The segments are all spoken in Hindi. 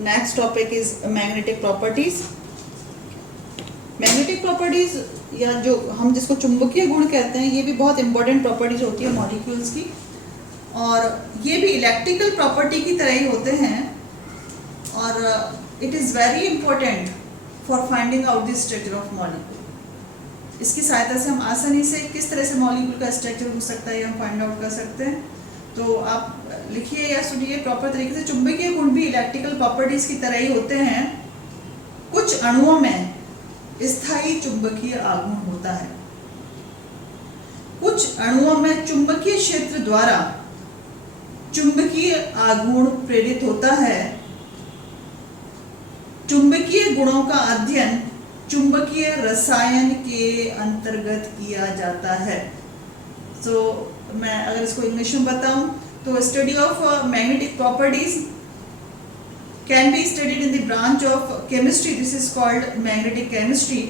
Next topic is magnetic properties. Magnetic properties या जो हम जिसको चुंबकीय गुण कहते हैं, ये भी बहुत इंपॉर्टेंट प्रॉपर्टीज होती है मॉलिक्यूल्स की, और ये भी इलेक्ट्रिकल प्रॉपर्टी की तरह ही होते हैं, और it is very important for finding out the structure of molecule. इसकी सहायता से हम आसानी से किस तरह से मॉलिक्यूल का स्ट्रक्चर हो सकता है, हम फाइंड आउट कर सकते हैं। तो आप लिखिए या सुनिए प्रॉपर तरीके से। चुंबकीय गुण भी इलेक्ट्रिकल प्रॉपर्टीज की तरह ही होते हैं। कुछ अणुओं में स्थायी चुंबकीय आघूर्ण होता है। कुछ अणुओं में चुंबकीय क्षेत्र द्वारा चुंबकीय आघूर्ण प्रेरित होता है। चुंबकीय गुणों का अध्ययन चुंबकीय रसायन के अंतर्गत किया जाता है। मैं अगर इसको इंग्लिश में बताऊं तो study of magnetic properties can be studied in the branch of chemistry. This is called magnetic chemistry,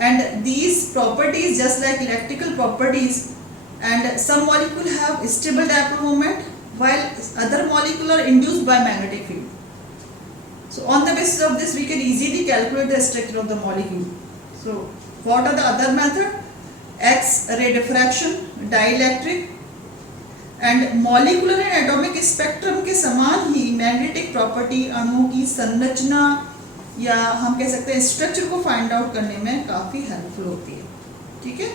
and these properties just like electrical properties, and some molecule have stable dipole moment while other molecule are induced by magnetic field. So on the basis of this we can easily calculate the structure of the molecule. So what are the other method? X-ray diffraction, dielectric and molecular and atomic spectrum के समान ही मैग्नेटिक प्रॉपर्टी अणुओं की संरचना या हम कह सकते हैं स्ट्रक्चर को फाइंड आउट करने में काफ़ी हेल्पफुल होती है। ठीक है,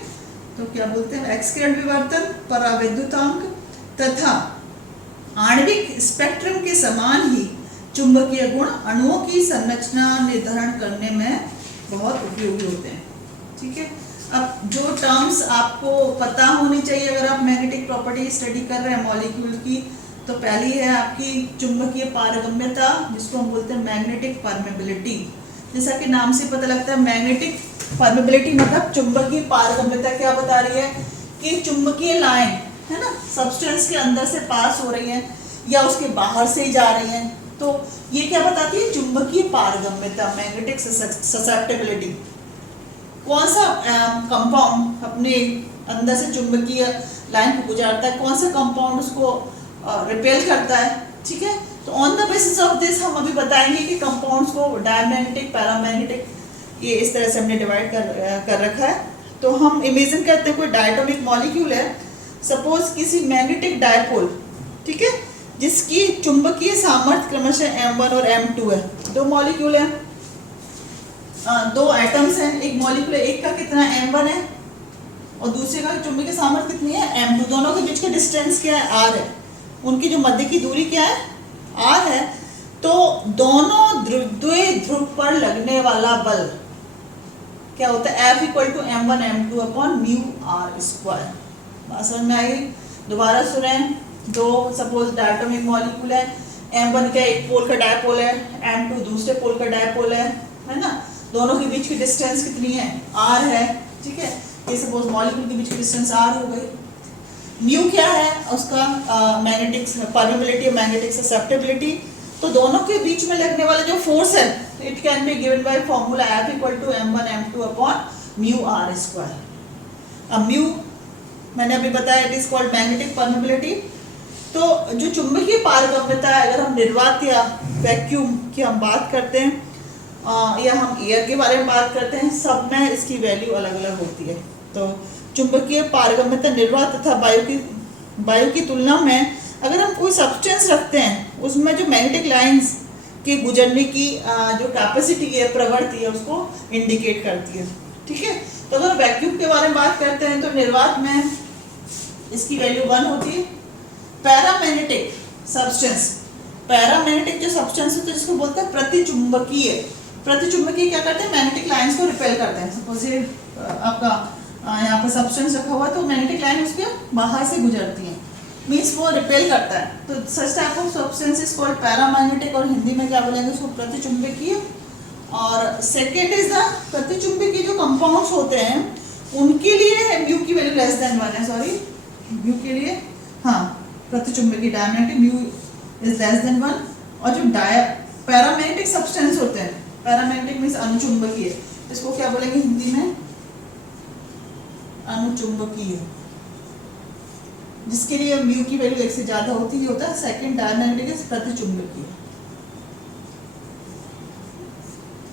तो क्या बोलते हैं, एक्स किरण विवर्तन, परावैद्युतांक तथा आणविक स्पेक्ट्रम के समान ही चुंबकीय गुण अणुओं की संरचना निर्धारण करने में बहुत उपयोगी होते हैं। ठीक है, अब जो टर्म्स आपको पता होनी चाहिए अगर आप मैग्नेटिक प्रॉपर्टी स्टडी कर रहे हैं मॉलिक्यूल की, तो पहली है आपकी चुंबकीय पारगम्यता, जिसको हम बोलते हैं मैग्नेटिक परमेबिलिटी। जैसा कि नाम से पता लगता है, मैग्नेटिक परमेबिलिटी मतलब चुंबकीय पारगम्यता क्या बता रही है कि चुंबकीय लाइन है ना सब्सटेंस के अंदर से पास हो रही है या उसके बाहर से ही जा रही है, तो ये क्या बताती है, चुंबकीय पारगम्यता, मैग्नेटिक ससेप्टेबिलिटी। कौन सा कंपाउंड अपने अंदर से चुंबकीय लाइन को गुजारता है, कौन सा कंपाउंड उसको रिपेल करता है। ठीक है, तो on the basis of this हम अभी बताएंगे कि कंपाउंड्स को डायमैग्नेटिक, पैरामैग्नेटिक, ये इस तरह से हमने डिवाइड कर रखा है। तो हम इमेजिन करते हैं कोई डायटोमिक मॉलिक्यूल है, सपोज किसी मैग्नेटिक डायपोल, ठीक है, जिसकी चुंबकीय सामर्थ्य क्रमशः m1 और m2 है। दो मॉलिक्यूल है, दो एटम्स हैं, एक मॉलिक्यूल है, एक का कितना m1 है और दूसरे का चुंबकीय सामर्थ्य कितनी है m2। दोनों के बीच का डिस्टेंस क्या है, r है। उनकी जो मध्य की दूरी क्या है, r है। तो दोनों द्विध्रुव पर लगने वाला बल क्या होता है, F equal to m1 m2 upon mu r square. बात समझ में आई? दोबारा सुने, दो सपोज डायटोमिक मॉलिक्यूल है, m1 का एक पोल का डायपोल है, m2 दूसरे पोल का डायपोल है ना। दोनों के बीच की डिस्टेंस कितनी है, r है। ठीक है, ये सपोज मॉलिक्यूल के बीच की डिस्टेंस r हो गई। म्यू क्या है उसका, मैग्नेटिक परमेबिलिटी और मैग्नेटिक ससेप्टेबिलिटी। तो दोनों के बीच में लगने वाला जो फोर्स है, it can be given by formula F equal to m1 m2 upon mu r square. अब म्यू मैंने अभी बताया, it is called magnetic permeability. तो जो चुंबकीय पारगम्यता है, अगर हम निर्वात या वैक्यूम की हम बात करते हैं या हम एयर के बारे में बात करते हैं, सब में इसकी वैल्यू अलग अलग होती है। तो चुंबकीय पारगम्यता निर्वात तथा वायु की तुलना में अगर हम कोई सब्सटेंस रखते हैं, उसमें जो मैग्नेटिक लाइंस के गुजरने की जो कैपेसिटी है, प्रवृत्ति है, उसको इंडिकेट करती है। ठीक है, तो अगर वैक्यूम के बारे में बात करते हैं तो निर्वात में इसकी वैल्यू 1 होती है। पैरामैग्नेटिक सब्सटेंस, पैरामैग्नेटिक जो सब्सटेंस है तो जिसको बोलते हैं प्रतिचुंबकीय। प्रतिचुंबकीय क्या करते हैं, मैग्नेटिक लाइंस को रिपेल करते हैं। सपोज ये आपका यहाँ पर सब्सटेंस रखा हुआ है, तो मैग्नेटिक लाइन उसके बाहर से गुजरती है, मीन्स वो रिपेल करता है। तो सच type of substance is called paramagnetic, और हिंदी में क्या बोलेंगे उसको, प्रतिचुंबकीय। और सेकेंड इज द प्रतिचुंबकीय जो कंपाउंड्स होते हैं उनके लिए म्यू की वैल्यू लेस देन 1 है, सॉरी म्यू के लिए, हाँ प्रतिचुंबकीय diamagnetic mu is less than 1। और जो पैरामैग्नेटिक सब्सटेंस होते हैं, पैरामैग्नेटिक मीन्स अनुचुंबकीय, इसको क्या बोलेंगे हिंदी में, अनुचुंबकीय, जिसके लिए म्यू की वैल्यू 1 से ज्यादा होती है, होता है सेकंड डायमैग्नेटिक प्रतिचुंबकीय।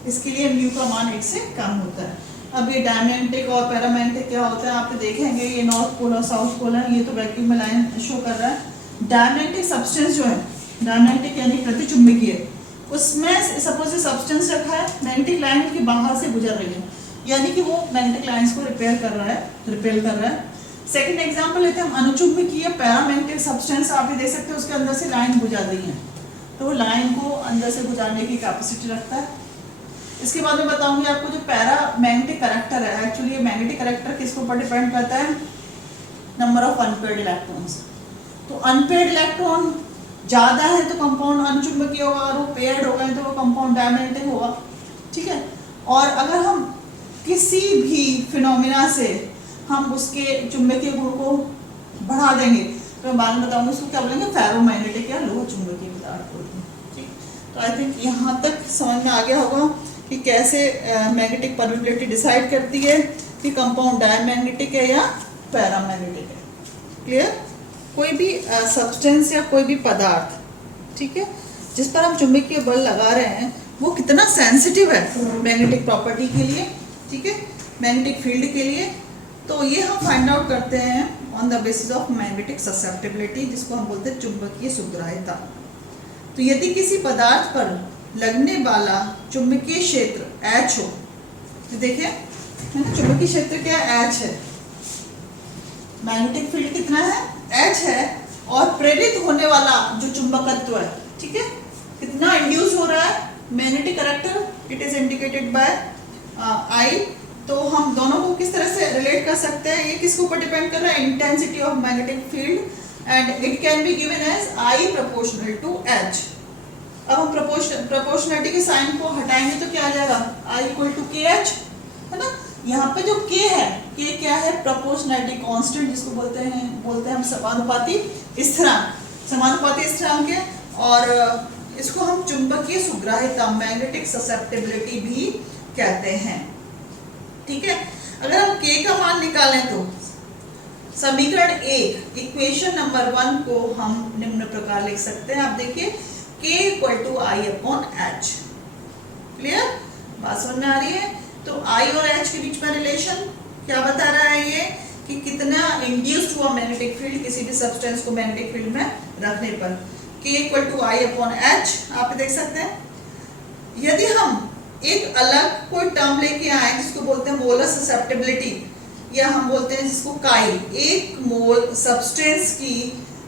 इसके लिए म्यू का मान 1 से कम होता है। अब ये डायमैग्नेटिक और पैरामैग्नेटिक क्या होता है आप देखेंगे, ये नॉर्थ पोल और साउथ पोल है, ये तो वैक्यूम में लाइन शो कर रहा है। डायमैग्नेटिक सब्सटेंस जो है, डायमैग्नेटिक यानी प्रतिचुंबकीय, उसमें सपोज ये सब्सटेंस रखा है, मैग्नेटिक लाइन उसके बाहर से गुजर रही है, यानी कि वो मैग्नेटिक लाइंस को रिपेल कर रहा है। सेकंड एग्जांपल लेते हैं हम, अनुचुंबकीय पैरामैग्नेटिक सब्सटेंस, आप ये देख सकते हैं उसके अंदर से लाइन गुजर रही है, तो लाइन को अंदर से गुजारने की कैपेसिटी रखता है। इसके बाद मैं बताऊंगी आपको जो पैरामैग्नेटिक करैक्टर है, एक्चुअली ये मैग्नेटिक करैक्टर किसके ऊपर डिपेंड करता है, नंबर ऑफ अनपेयर्ड इलेक्ट्रॉन्स। तो अनपेयर्ड इलेक्ट्रॉन ज़्यादा है तो कंपाउंड अनुचुंबकीय होगा, और वो पेयर्ड हो गए तो वो कंपाउंड डायमैग्नेटिक होगा, ठीक है। और अगर हम किसी भी फिनोमिना से हम उसके चुंबकीय गुण को बढ़ा देंगे तो मैं बाद में बताऊंगी उसको क्या बोलेंगे, फेरोमैग्नेटिक या लोह चुंबकीय पदार्थ बोलते हैं, ठीक। तो आई थिंक यहाँ तक समझ में आ गया होगा कि कैसे मैग्नेटिक परमिबिलिटी डिसाइड करती है कि कंपाउंड डायमैग्नेटिक है या पैरामैग्नेटिक है। क्लियर? कोई भी सब्सटेंस या कोई भी पदार्थ, ठीक है, जिस पर हम चुंबकीय बल लगा रहे हैं वो कितना सेंसिटिव है मैग्नेटिक प्रॉपर्टी के लिए, ठीक है, मैग्नेटिक फील्ड के लिए। तो ये हम फाइंड आउट करते हैं on the basis of magnetic susceptibility, जिसको हम बोलते हैं चुंबकीय सुग्राह्यता। तो यदि किसी पदार्थ पर लगने वाला चुंबकीय क्षेत्र H हो, तो देखिए है ना, चुंबकीय क्षेत्र क्या H है, मैग्नेटिक फील्ड कितना है H है, और प्रेरित होने वाला जो चुंबकत्व है, ठीक है, कितना इंड्यूस हो रहा है, magnetic character it is indicated by I। तो हम दोनों को किस तरह से रिलेट कर सकते हैं, ये किसके ऊपर डिपेंड कर रहा है, intensity of magnetic field, and it can be given as I proportional to H। अब हम प्रोपोर्शनलिटी के साइन को हटाएंगे तो क्या आ जाएगा, I इक्वल टू KH, है ना। यहाँ पे जो K है, K क्या है, प्रोपोर्शनलिटी कांस्टेंट, जिसको बोलते हैं हम समानुपाती स्थिरांक है, और इसको हम चुंबकीय सुग्राह्यता मैग्नेटिक ससेप्टिबिलिटी भी कहते हैं, ठीक है। अगर हम K का मान निकालें तो समीकरण 1 इक्वेशन नंबर 1 को हम निम्न प्रकार लिख सकते हैं, आप देखिए K equal to I upon H। Clear? बात समझ में आ रही है? तो I और H के बीच में रिलेशन क्या बता रहा है ये, कि कितना इंड्यूस्ड हुआ मैग्नेटिक फील्ड किसी भी सब्सटेंस को मैग्नेटिक फील्ड में रखने पर। K equal to I upon H आप देख सकते हैं। यदि हम एक अलग कोई टर्म लेके आए जिसको बोलते हैं मोलर ससेप्टिबिलिटी, या हम बोलते हैं जिसको काई, एक मोल सब्सटेंस की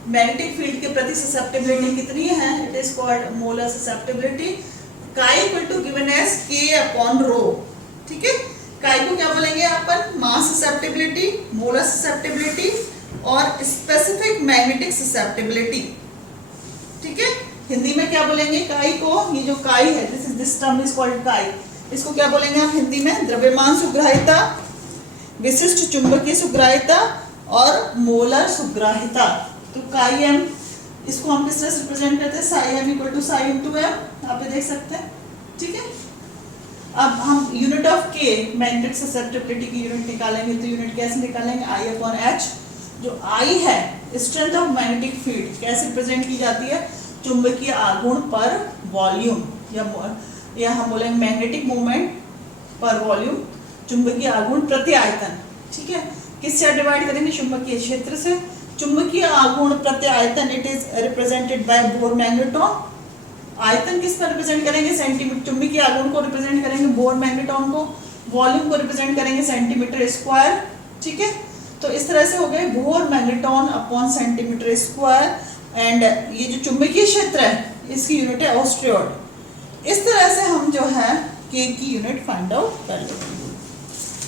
मैग्नेटिक फील्ड के प्रति ससेप्टिबिलिटी कितनी है, it is called molar susceptibility. Chi equal to given as K upon rho, ठीक है। काई को क्या बोलेंगे अपन, मास ससेप्टिबिलिटी, मोलर ससेप्टिबिलिटी और स्पेसिफिक मैग्नेटिक ससेप्टिबिलिटी, ठीक है। हिंदी में क्या बोलेंगे काई को, ये जो काई है दिस टर्म इज कॉल्ड काई, इसको क्या बोलेंगे आप हिंदी में, द्रव्यमान सुग्राह्यता, विशिष्ट चुंबकीय सुग्राह्यता और मोलर सुग्राह्यता। तो काई एम, इसको हम किस तरह से रिप्रेजेंट करते हैं, psi M equal to psi into M, आप देख सकते हैं, ठीक है। अब हम यूनिट ऑफ के मैग्नेटिक ससेप्टिबिलिटी की यूनिट निकालेंगे, तो यूनिट कैसे निकालेंगे, I अपॉन H। जो I है स्ट्रेंथ ऑफ मैग्नेटिक फील्ड कैसे रिप्रेजेंट की जाती है, चुंबकीय आघूर्ण पर वॉल्यूम, या हम बोलेंगे मैग्नेटिक मूवमेंट पर वॉल्यूम, चुंबकीय आघूर्ण प्रति आयतन, ठीक है। किससे डिवाइड करेंगे, चुंबकीय क्षेत्र से। चुंबकीय आघूर्ण प्रति आयतन it is represented by bore magnetron. आयतन किस पर रिप्रेजेंट करेंगे, सेंटीमीटर, चुंबकीय आघूर्ण को रिप्रेजेंट करेंगे बोर मैग्नेट्रॉन को, वॉल्यूम को रिप्रेजेंट करेंगे सेंटीमीटर स्क्वायर, ठीक है। तो इस तरह से हो गए bore magnetron upon centimetre square, and ये जो चुंबकीय क्षेत्र है इसकी यूनिट है ऑस्ट्रियोड। इस तरह से हम जो है K की यूनिट फाइंड आउट कर लेंगे।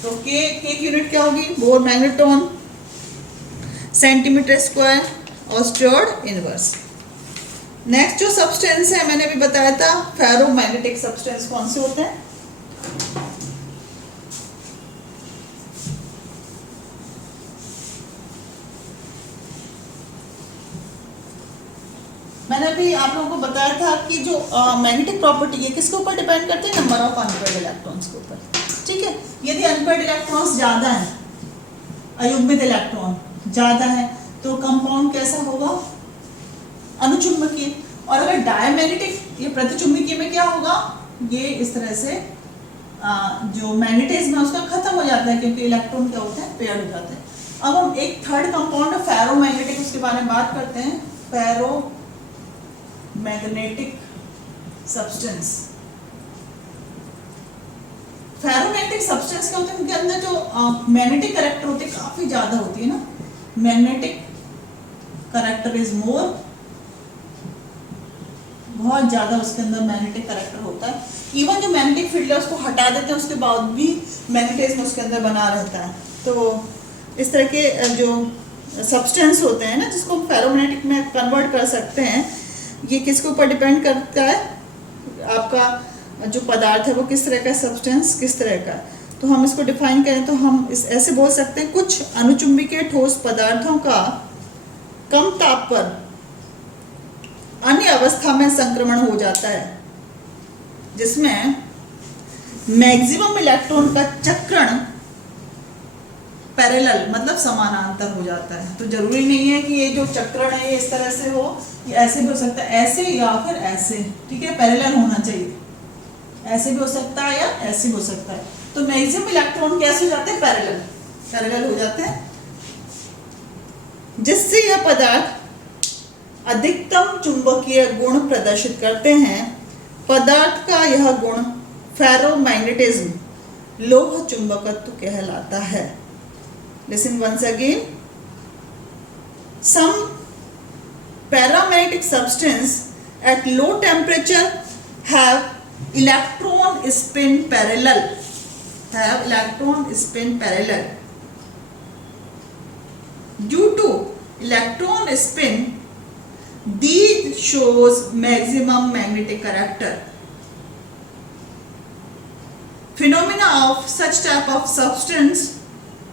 तो K की यूनिट क्या होगी, बोर मैग्नेट्रॉन, सेंटीमीटर स्क्वायर, ऑस्ट्रियोड इनवर्स। नेक्स्ट जो सब्सटेंस है मैंने अभी बताया था, फेरोमैग्नेटिक सब्सटेंस कौन से होते हैं, मैंने अभी आप लोगों को बताया था कि जो मैग्नेटिक प्रॉपर्टी है किसके ऊपर डिपेंड करते हैं, नंबर ऑफ अनपेयर्ड इलेक्ट्रॉन्स के ऊपर, ठीक है। यदि अनपेयर्ड इलेक्ट्रॉन्स ज़्यादा हैं, अयुग्मित इलेक्ट्रॉन ज़्यादा है, तो कंपाउंड कैसा होगा, अनुचुंबकीय। और अगर डायमैग्नेटिक, ये प्रतिचुंबकीय में क्या होगा, ये इस तरह से जो मैग्नेटिज्म है उसका खत्म हो जाता है, क्योंकि इलेक्ट्रॉन क्या होते हैं, पेयर्ड हो जाते हैं। अब हम एक थर्ड कंपाउंड फेरोमैग्नेटिक, उसके बारे में बात करते हैं। Ferromagnetic substance. फेरोमैग्नेटिक सब्सटेंस क्या होते हैं, उनके अंदर जो मैग्नेटिक कैरेक्टर होते हैं काफी ज्यादा होती है ना, मैग्नेटिक कैरेक्टर इज मोर, बहुत ज्यादा उसके अंदर मैग्नेटिक कैरेक्टर होता है। इवन जो मैग्नेटिक फील्ड है उसको हटा देते हैं, उसके बाद भी मैग्नेटिज्म उसके अंदर बना रहता है। तो इस तरह के जो सब्सटेंस होते हैं ना, जिसको हम फेरोमैग्नेटिक में कन्वर्ट कर सकते हैं, ये किसके ऊपर डिपेंड करता है, आपका जो पदार्थ है वो किस तरह का, सब्सटेंस किस तरह का। तो हम इसको डिफाइन करें तो हम इस ऐसे बोल सकते हैं, कुछ अनुचुंबकीय ठोस पदार्थों का कम ताप पर अन्य अवस्था में संक्रमण हो जाता है, जिसमें मैक्सिमम इलेक्ट्रॉन का चक्रण पैरेलल मतलब समानांतर हो जाता है। तो जरूरी नहीं है कि ये जो चक्रण है ये इस तरह से हो, ये ऐसे भी हो सकता है, ऐसे या फिर ऐसे, ठीक है, पैरेलल होना चाहिए, ऐसे भी हो सकता है या ऐसे भी हो सकता है। तो मैक्सिमम इलेक्ट्रॉन कैसे हो जाते हैं, पैरेलल, पैरेलल हो जाते हैं, जिससे यह पदार्थ अधिकतम चुंबकीय गुण प्रदर्शित करते हैं। पदार्थ का यह गुण फेरोमैग्नेटिज्म, लोह चुंबकत्व कहलाता है। Listen once again. Some paramagnetic substance at low temperature have electron spin parallel. Have electron spin parallel. Due to electron spin, these shows maximum magnetic character. Phenomena of such type of substance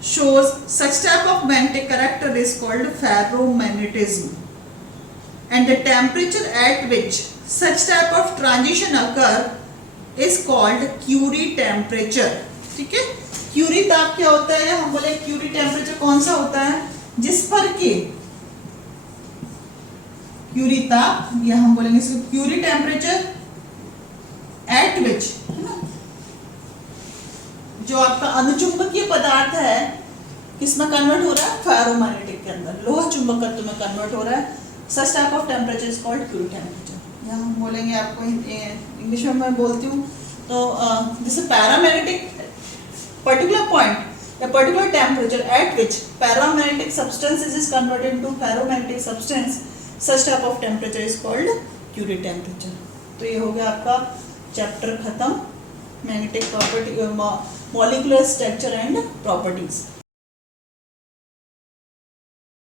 shows such type of magnetic character is called ferromagnetism, and the temperature at which such type of transition occur is called Curie temperature। ठीक है, क्यूरी ताप क्या होता है, हम बोले क्यूरी टेम्परेचर कौन सा होता है, जिस पर के क्यूरी ताप, या हम बोलेंगे इसको क्यूरी टेम्परेचर एट विच, है ना, जो आपका अनुचुंबकीय पदार्थ है किसमें कन्वर्ट हो रहा है, फेरोमैग्नेटिक के अंदर, लोह चुंबकत्व में कन्वर्ट हो रहा है। Such type of temperature is called Curie temperature. यहाँ हम बोलेंगे, आपको इंग्लिश में मैं बोलती हूँ तो जैसे पैरामैग्नेटिक पर्टिकुलर पॉइंट या particular temperature at which paramagnetic substance is converted into ferromagnetic substance, such type of temperature is called Curie temperature. तो ये हो गया आपका चैप्टर खत्म, magnetic property, molecular structure and properties.